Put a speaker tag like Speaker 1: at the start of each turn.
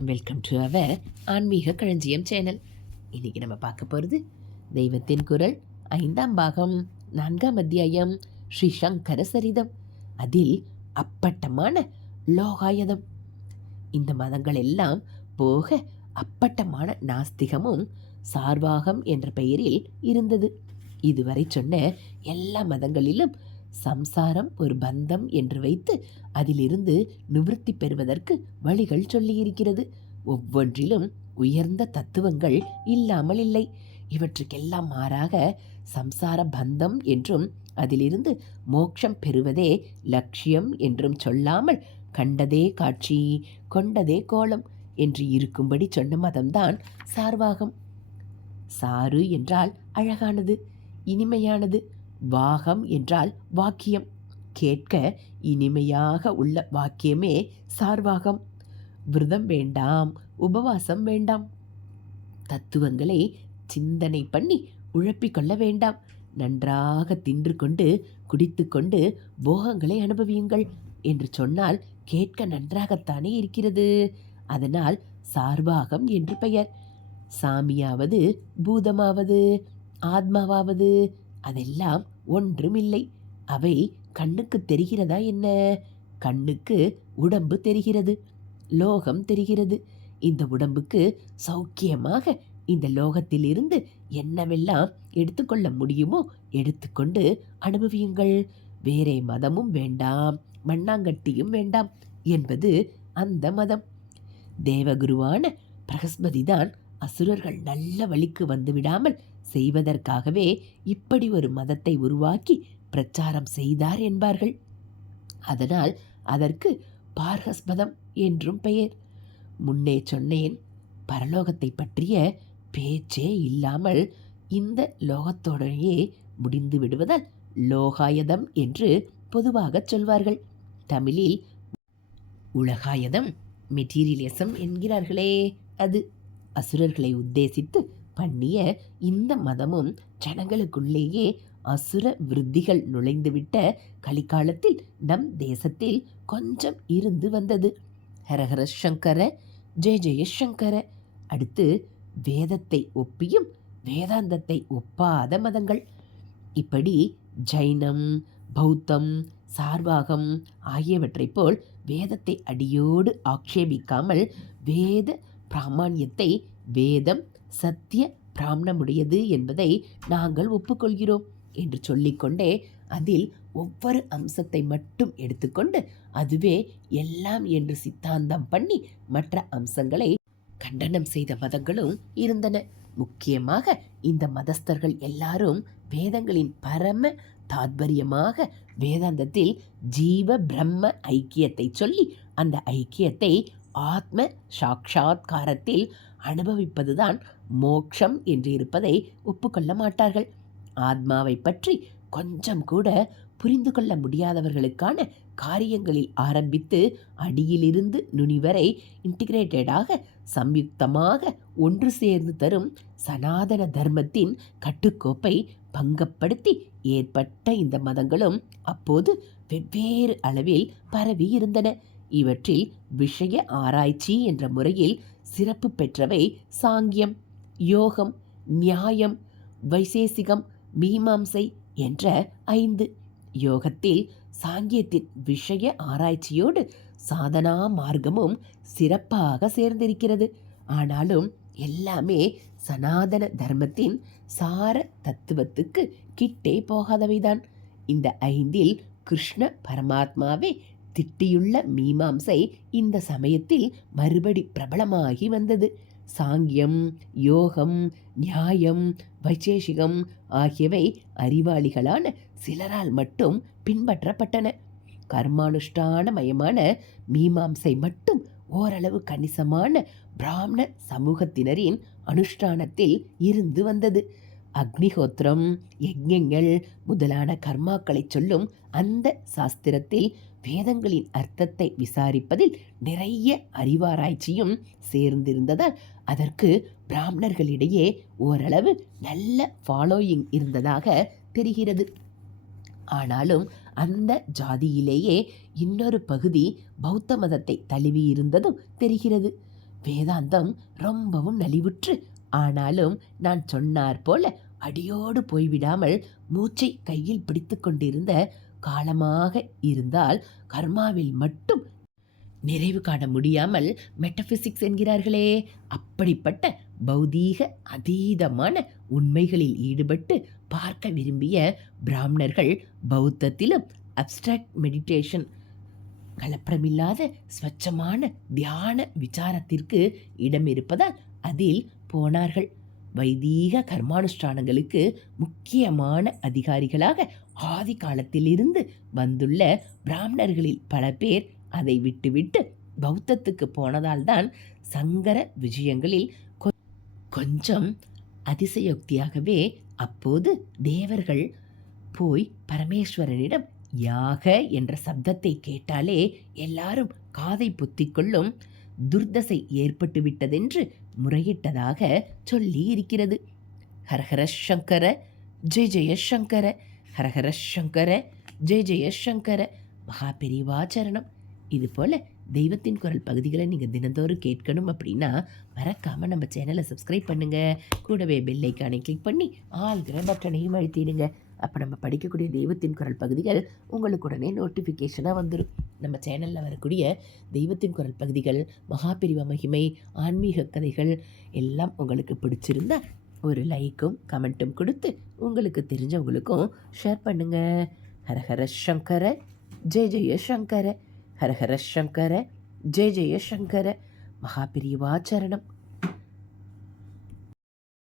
Speaker 1: Welcome to our ஆன்மீக களஞ்சியம் channel இன்றைக்கி நம்ம பார்க்க போகிறது தெய்வத்தின் குரல் ஐந்தாம் பாகம் நான்காம் அத்தியாயம் ஸ்ரீ சங்கர சரிதம். அதில் அப்பட்டமான லோகாயதம். இந்த மதங்கள் எல்லாம் போக அப்பட்டமான நாஸ்திகமும் சார்வாகம் என்ற பெயரில் இருந்தது. இதுவரை சொன்ன எல்லா மதங்களிலும் சம்சாரம் ஒரு பந்தம் என்று வைத்து அதிலிருந்து நிவர்த்தி பெறுவதற்கு வழிகள் சொல்லியிருக்கிறது. ஒவ்வொன்றிலும் உயர்ந்த தத்துவங்கள் இல்லாமல் இல்லை. இவற்றுக்கெல்லாம் மாறாக சம்சார பந்தம் என்றும் அதிலிருந்து மோட்சம் பெறுவதே லட்சியம் என்றும் சொல்லாமல் கண்டதே காட்சி கொண்டதே கோலம் என்று இருக்கும்படி சொன்ன மதம்தான் சார்வாகம். சாரு என்றால் அழகானது இனிமையானது வாகம் என்றால் வாக்கியம். கேட்க இனிமையாக உள்ள வாக்கியமே சார்வாகம். விரதம் வேண்டாம் உபவாசம் வேண்டாம். தத்துவங்களை சிந்தனை பண்ணி உழப்பிக்கொள்ள வேண்டாம். நன்றாக தின்று கொண்டு குடித்து கொண்டு போகங்களை அனுபவியுங்கள் என்று சொன்னால் கேட்க நன்றாகத்தானே இருக்கிறது. அதனால் சார்பாகம் என்று பெயர். சாமியாவது பூதமாவது ஆத்மாவாவது அதெல்லாம் ஒன்றுமில்லை. அவை கண்ணுக்கு தெரிகிறதா என்ன? கண்ணுக்கு உடம்பு தெரிகிறது. லோகம் தெரிகிறது. இந்த உடம்புக்கு சௌக்கியமாக இந்த லோகத்திலிருந்து என்னவெல்லாம் எடுத்துக்கொள்ள முடியுமோ எடுத்துக்கொண்டு அனுபவியுங்கள். வேறே மதமும் வேண்டாம். மண்ணாங்கட்டியும் வேண்டாம் என்பது அந்த மதம். தேவகுருவான பிரகஸ்பதிதான் அசுரர்கள் நல்ல வழிக்கு வந்து விடாமல் செய்வதற்காகவே இப்படி ஒரு மதத்தை உருவாக்கி பிரச்சாரம் செய்தார் என்பார்கள். அதனால் அதற்கு பார்கஸ்பதம் என்றும் பெயர். முன்னே சொன்னேன் பரலோகத்தை பற்றிய பேச்சே இல்லாமல் இந்த லோகத்தோடையே முடிந்து விடுவதால் லோகாயதம் என்று பொதுவாக சொல்வார்கள். தமிழில் உலகாயதம் மெட்டீரியலிசம் என்கிறார்களே அது. அசுரர்களை உத்தேசித்து பண்ணிய இந்த மதமும் ஜனங்களுக்குள்ளேயே அசுர விருத்திகள் நுழைந்துவிட்ட கலிக்காலத்தில் நம் தேசத்தில் கொஞ்சம் இருந்து வந்தது. ஹரஹர சங்கர ஜெய ஜெயசங்கர அடுத்து வேதத்தை ஒப்பியும் வேதாந்தத்தை ஒப்பாத மதங்கள். இப்படி ஜைனம் பௌத்தம் சார்வாகம் ஆகியவற்றைப் போல் வேதத்தை அடியோடு ஆக்ஷேபிக்காமல் வேத பிராமணியத்தை வேதம் சத்திய பிராமணமுடையது என்பதை நாங்கள் ஒப்புக்கொள்கிறோம் என்று சொல்லிக்கொண்டே அதில் ஒவ்வொரு அம்சத்தை மட்டும் எடுத்துக்கொண்டு அதுவே எல்லாம் என்று சித்தாந்தம் பண்ணி மற்ற அம்சங்களை கண்டனம் செய்த மதங்களும் இருந்தன. முக்கியமாக இந்த மதஸ்தர்கள் எல்லாரும் வேதங்களின் பரம தாத்பரியமாக வேதாந்தத்தில் ஜீவ பிரம்ம ஐக்கியத்தை சொல்லி அந்த ஐக்கியத்தை ஆத்ம சாட்சா்காரத்தில் அனுபவிப்பதுதான் மோக்ஷம் என்று இருப்பதை ஒப்புக்கொள்ள மாட்டார்கள். ஆத்மாவை பற்றி கொஞ்சம் கூட புரிந்து கொள்ள முடியாதவர்களுக்கான காரியங்களில் ஆரம்பித்து அடியிலிருந்து நுனி வரை இன்டிகிரேட்டடாக சம்யுக்தமாக ஒன்று சேர்ந்து தரும் சனாதன தர்மத்தின் கட்டுக்கோப்பை பங்கப்படுத்தி ஏற்பட்ட இந்த மதங்களும் அப்போது வெவ்வேறு அளவில் பரவி இருந்தன இவற்றில் விஷய ஆராய்ச்சி என்ற முறையில் சிறப்பு பெற்றவை சாங்கியம் யோகம் நியாயம் வைசேசிகம் மீமாம்சை என்ற ஐந்து. யோகத்தில் சாங்கியத்தின் விஷய ஆராய்ச்சியோடு சாதனா மார்க்கமும் சிறப்பாக சேர்ந்திருக்கிறது. ஆனாலும் எல்லாமே சனாதன தர்மத்தின் சார தத்துவத்துக்கு கிட்டே போகாதவைதான். இந்த ஐந்தில் கிருஷ்ண பரமாத்மாவே திட்டியுள்ள மீமாம்சை இந்த சமயத்தில் மறுபடி பிரபலமாகி வந்தது. சாங்கியம் யோகம் நியாயம் வைசேஷிகம் ஆகியவை அறிவாளிகளான சிலரால் மட்டும் பின்பற்றப்பட்டன. கர்மானுஷ்டான மயமான மீமாம்சை மட்டும் ஓரளவு கணிசமான பிராமண சமூகத்தினரின் அனுஷ்டானத்தில் இருந்து வந்தது. அக்னிஹோத்திரம் யஜ்யங்கள் முதலான கர்மாக்களை சொல்லும் அந்த சாஸ்திரத்தில் வேதங்களின் அர்த்தத்தை விசாரிப்பதில் நிறைய அறிவாராய்ச்சியும் சேர்ந்திருந்ததால் அதற்கு பிராமணர்களிடையே ஓரளவு நல்ல ஃபாலோயிங் இருந்ததாக தெரிகிறது. ஆனாலும் அந்த ஜாதியிலேயே இன்னொரு பகுதி பௌத்த மதத்தை தழுவியிருந்ததும் தெரிகிறது. வேதாந்தம் ரொம்பவும் நலிவுற்று ஆனாலும் நான் சொன்னார் போல அடியோடு போய்விடாமல் மூச்சை கையில் பிடித்து கொண்டிருந்த காலமாக இருந்தால் கர்மாவில் மட்டும் நிறைவு காண முடியாமல் மெட்டபிசிக்ஸ் என்கிறார்களே. அப்படிப்பட்ட பௌதீக அதீதமான உண்மைகளில் ஈடுபட்டு பார்க்க விரும்பிய பிராமணர்கள் பௌத்தத்திலும் அப்டிராக்ட் மெடிடேஷன் கலப்படமில்லாத ஸ்வச்சமான தியான விசாரத்திற்கு இடம் இருப்பதால் அதில் போனார்கள். வைதீக கர்மானுஷ்டானங்களுக்கு முக்கியமான அதிகாரிகளாக ஆதி காலத்திலிருந்து வந்துள்ள பிராமணர்களில் பல பேர் அதை விட்டுவிட்டு பௌத்தத்துக்கு போனதால்தான் சங்கர விஜயங்களில் கொ- கொஞ்சம் அதிசயோக்தியாகவே அப்போது தேவர்கள் போய் பரமேஸ்வரனிடம் யாக என்ற சப்தத்தை கேட்டாலே எல்லாரும் காதை பொத்திக்கொள்ளும் துர்தசை ஏற்பட்டு விட்டதென்று முறையிட்டதாக சொல்லி இருக்கிறது ஹரஹர சங்கர ஜெய ஜெய சங்கர ஹரஹர சங்கர ஜெய ஜெய சங்கர மகா பெரிவாச்சரணம் இது போல் தெய்வத்தின் குரல் பகுதிகளை நீங்கள் தினந்தோறும் கேட்கணும் அப்படின்னா மறக்காமல் நம்ம சேனலை சப்ஸ்கிரைப் பண்ணுங்கள் கூடவே பெல்லைக்கானை கிளிக் பண்ணி ஆள்கிற பட்டனையும் அழுத்திடுங்க. அப்போ நம்ம படிக்கக்கூடிய தெய்வத்தின் குரல் பகுதிகள் உங்களுக்கு உடனே நோட்டிஃபிகேஷனாக வந்துடும் நம்ம சேனலில் வரக்கூடிய தெய்வத்தின் குரல் பகுதிகள் மகாபிரிவ மகிமை ஆன்மீக கதைகள் எல்லாம் உங்களுக்கு பிடிச்சிருந்தா ஒரு லைக்கும் கமெண்ட்டும் கொடுத்து உங்களுக்கு தெரிஞ்சவங்களுக்கும் ஷேர் பண்ணுங்க. ஹரஹர சங்கர ஜெய ஜெய சங்கர ஹரஹர சங்கர ஜெய ஜெய சங்கர மகாபிரிவாச்சரணம்